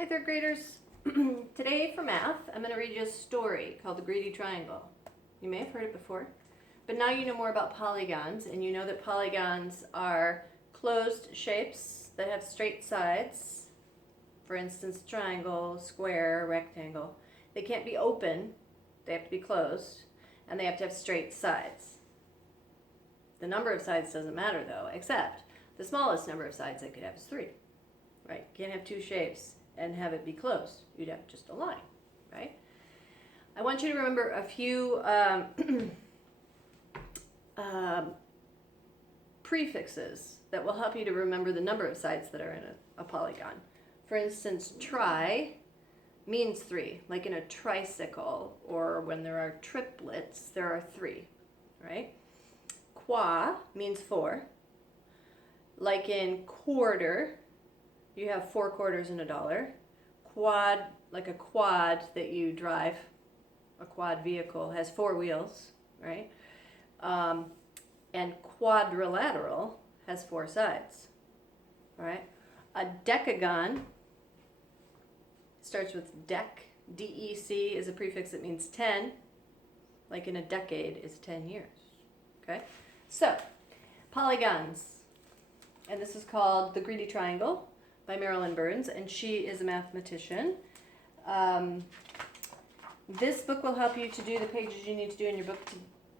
Hi, third graders. Today for math, I'm going to read you a story called The Greedy Triangle. You may have heard it before, but now you know more about polygons, and you know that polygons are closed shapes that have straight sides. For instance, triangle, square, rectangle. They can't be open, they have to be closed, and they have to have straight sides. The number of sides doesn't matter though, except the smallest number of sides they could have is 3. Right? You can't have two shapes and have it be closed. You'd have just a line, right? I want you to remember a few prefixes that will help you to remember the number of sides that are in a polygon. For instance, tri means 3, like in a tricycle, or when there are triplets, there are 3, right? Qua means 4, like in quarter, you have 4 quarters in a dollar. Quad, like a quad that you drive, a quad vehicle has 4 wheels, right? And quadrilateral has 4 sides, all right? A decagon starts with dec, D-E-C is a prefix that means 10, like in a decade is 10 years, okay? So, polygons, and this is called The Greedy Triangle by Marilyn Burns, and she is a mathematician. This book will help you to do the pages you need to do in your book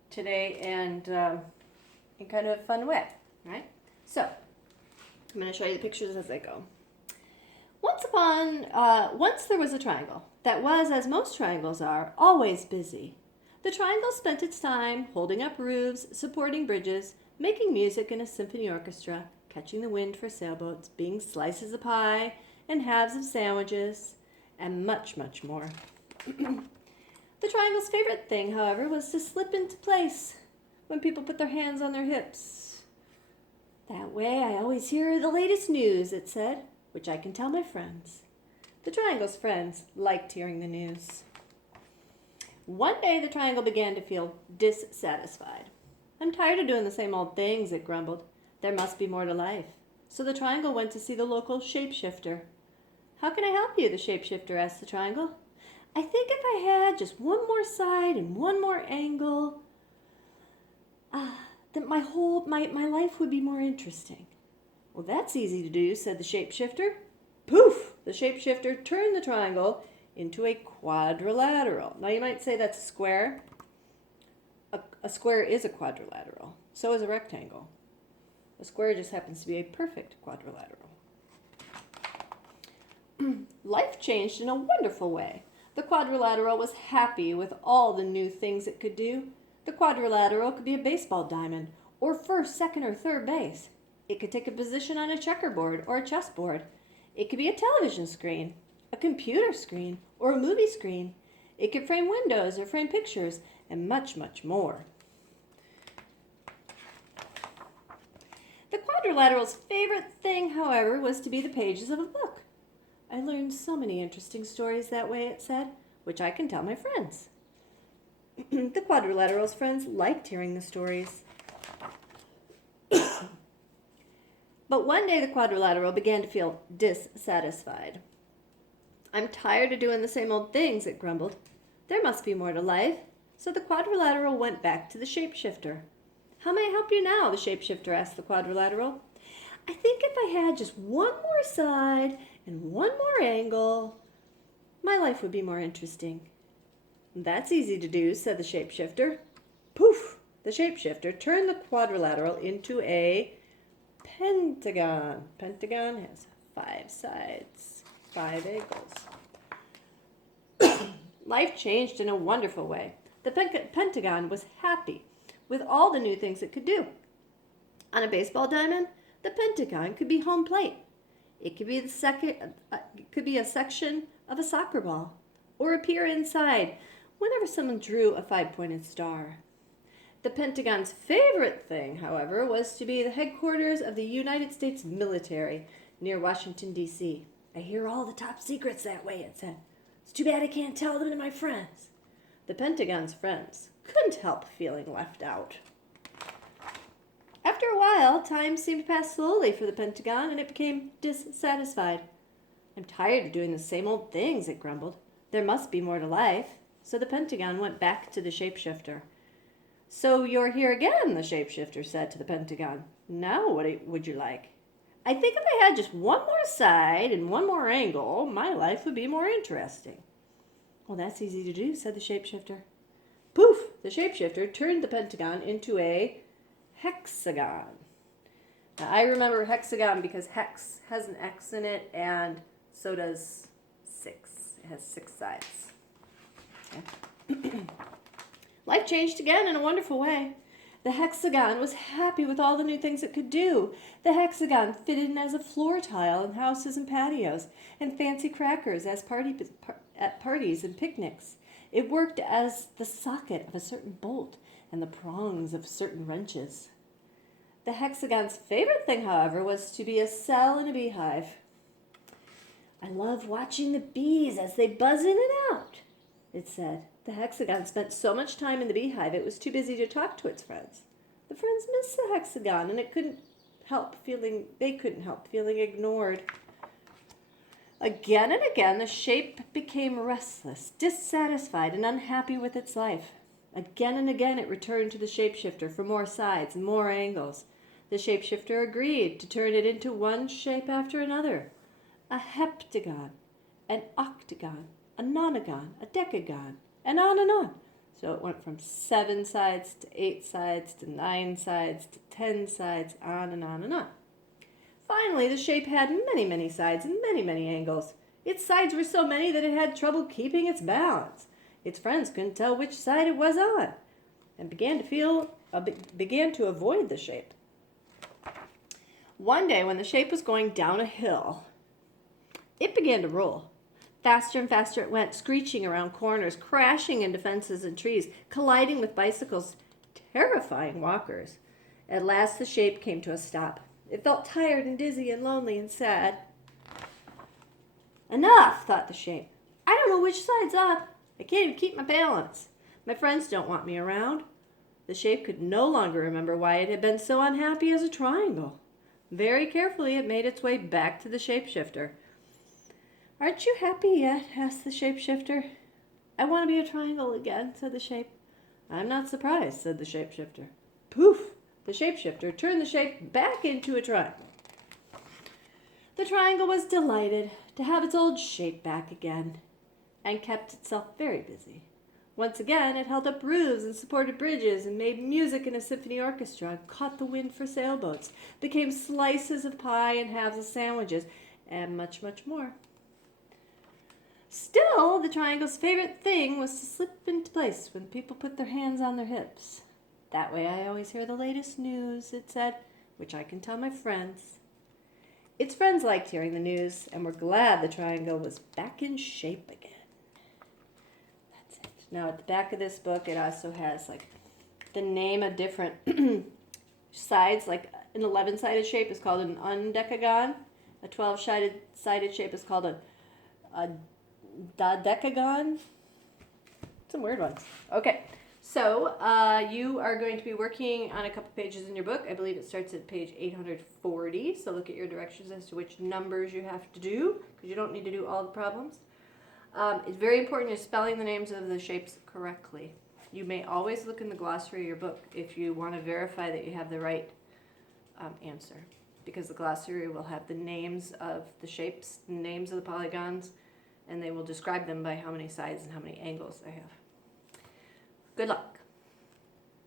today, and in kind of a fun way, right? So, I'm going to show you the pictures as they go. Once there was a triangle that was, as most triangles are, always busy. The triangle spent its time holding up roofs, supporting bridges, making music in a symphony orchestra, catching the wind for sailboats, being slices of pie and halves of sandwiches, and much, much more. The triangle's favorite thing, however, was to slip into place when people put their hands on their hips. That way I always hear the latest news, it said, which I can tell my friends. The triangle's friends liked hearing the news. One day the triangle began to feel dissatisfied. I'm tired of doing the same old things, it grumbled. There must be more to life. So the triangle went to see the local shapeshifter. How can I help you? The shapeshifter asked the triangle. I think if I had just one more side and one more angle, then my life would be more interesting. Well, that's easy to do, said the shapeshifter. Poof! The shapeshifter turned the triangle into a quadrilateral. Now you might say that's a square. A square is a quadrilateral. So is a rectangle. A square just happens to be a perfect quadrilateral. Life changed in a wonderful way. The quadrilateral was happy with all the new things it could do. The quadrilateral could be a baseball diamond, or first, second, or third base. It could take a position on a checkerboard or a chessboard. It could be a television screen, a computer screen, or a movie screen. It could frame windows or frame pictures, and much, much more. The quadrilateral's favorite thing, however, was to be the pages of a book. I learned so many interesting stories that way, it said, which I can tell my friends. The quadrilateral's friends liked hearing the stories. But one day the quadrilateral began to feel dissatisfied. I'm tired of doing the same old things, it grumbled. There must be more to life. So the quadrilateral went back to the shapeshifter. How may I help you now? The shapeshifter asked the quadrilateral. I think if I had just one more side and one more angle, my life would be more interesting. That's easy to do, said the shapeshifter. Poof! The shapeshifter turned the quadrilateral into a pentagon. Pentagon has 5 sides, 5 angles. Life changed in a wonderful way. The pentagon was happy with all the new things it could do. On a baseball diamond, the pentagon could be home plate. It could be a section of a soccer ball, or appear inside whenever someone drew a 5-pointed star. The pentagon's favorite thing, however, was to be the headquarters of the United States military near Washington, D.C. I hear all the top secrets that way, it said. It's too bad I can't tell them to my friends. The Pentagon's friends couldn't help feeling left out. After a while, time seemed to pass slowly for the Pentagon, and it became dissatisfied. I'm tired of doing the same old things, it grumbled. There must be more to life. So the pentagon went back to the shapeshifter. So you're here again, the shapeshifter said to the pentagon. Now what would you like? I think if I had just one more side and one more angle, my life would be more interesting. Well, that's easy to do, said the shapeshifter. Poof! The shapeshifter turned the pentagon into a hexagon. Now, I remember hexagon because hex has an X in it, and so does 6. It has 6 sides. Okay. Life changed again in a wonderful way. The hexagon was happy with all the new things it could do. The hexagon fitted in as a floor tile in houses and patios, and fancy crackers as at parties and picnics. It worked as the socket of a certain bolt and the prongs of certain wrenches. The hexagon's favorite thing, however, was to be a cell in a beehive. I love watching the bees as they buzz in and out, it said. The hexagon spent so much time in the beehive it was too busy to talk to its friends. The friends missed the hexagon, and they couldn't help feeling ignored. Again and again, the shape became restless, dissatisfied, and unhappy with its life. Again and again, it returned to the shapeshifter for more sides and more angles. The shapeshifter agreed to turn it into one shape after another. A heptagon, an octagon, a nonagon, a decagon, and on and on. So it went from 7 sides to 8 sides to 9 sides to 10 sides, on and on and on. Finally, the shape had many, many sides and many, many angles. Its sides were so many that it had trouble keeping its balance. Its friends couldn't tell which side it was on, and began to avoid the shape. One day, when the shape was going down a hill, it began to roll. Faster and faster it went, screeching around corners, crashing into fences and trees, colliding with bicycles, terrifying walkers. At last the shape came to a stop. It felt tired and dizzy and lonely and sad. Enough, thought the shape. I don't know which side's up. I can't even keep my balance. My friends don't want me around. The shape could no longer remember why it had been so unhappy as a triangle. Very carefully it made its way back to the shapeshifter. Aren't you happy yet? Asked the shapeshifter. I want to be a triangle again, said the shape. I'm not surprised, said the shapeshifter. Poof! The shapeshifter turned the shape back into a triangle. The triangle was delighted to have its old shape back again, and kept itself very busy. Once again, it held up roofs and supported bridges and made music in a symphony orchestra and caught the wind for sailboats, became slices of pie and halves of sandwiches, and much, much more. Still, the triangle's favorite thing was to slip into place when people put their hands on their hips. That way I always hear the latest news, it said, which I can tell my friends. Its friends liked hearing the news and were glad the triangle was back in shape again. That's it. Now at the back of this book, it also has like the name of different sides. Like an 11-sided shape is called an undecagon. A 12-sided shape is called a dodecagon. Some weird ones. Okay, so you are going to be working on a couple pages in your book. I believe it starts at page 840, so look at your directions as to which numbers you have to do, because you don't need to do all the problems. It's very important you're spelling the names of the shapes correctly. You may always look in the glossary of your book if you want to verify that you have the right answer, because the glossary will have the names of the shapes, the names of the polygons, and they will describe them by how many sides and how many angles they have. Good luck.